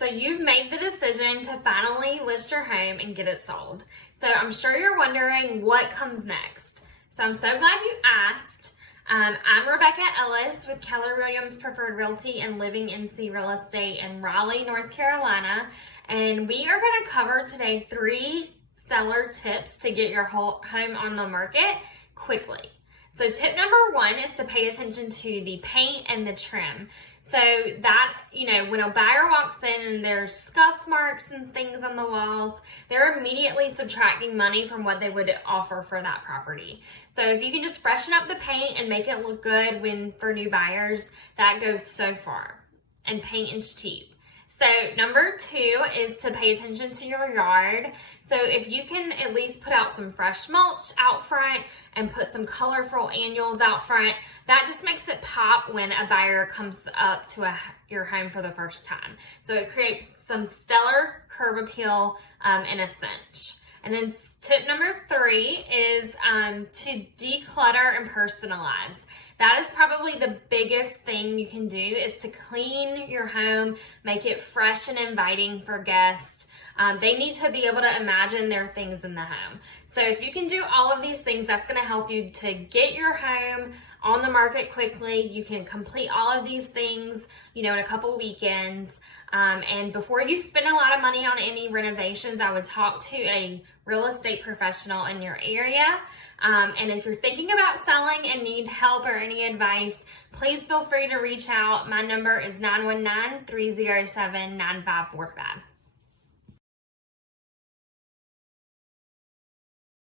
So you've made the decision to finally list your home and get it sold. So I'm sure you're wondering what comes next. So I'm so glad you asked. I'm Rebecca Ellis with Keller Williams Preferred Realty and Living NC Real Estate in Raleigh, North Carolina. And we are going to cover today 3 seller tips to get your home on the market quickly. So tip number 1 is to pay attention to the paint and the trim. So that, when a buyer walks in and there's scuff marks and things on the walls, they're immediately subtracting money from what they would offer for that property. So if you can just freshen up the paint and make it look good for new buyers, that goes so far. And paint is cheap. So number 2 is to pay attention to your yard. So if you can at least put out some fresh mulch out front and put some colorful annuals out front, that just makes it pop when a buyer comes up to your home for the first time. So it creates some stellar curb appeal in a cinch. And then tip number 3 is to declutter and personalize. That is probably the biggest thing you can do, is to clean your home, make it fresh and inviting for guests. They need to be able to imagine their things in the home. So if you can do all of these things, that's going to help you to get your home on the market quickly. You can complete all of these things, in a couple weekends. And before you spend a lot of money on any renovations, I would talk to a real estate professional in your area. And if you're thinking about selling and need help or any advice, please feel free to reach out. My number is 919-307-9545.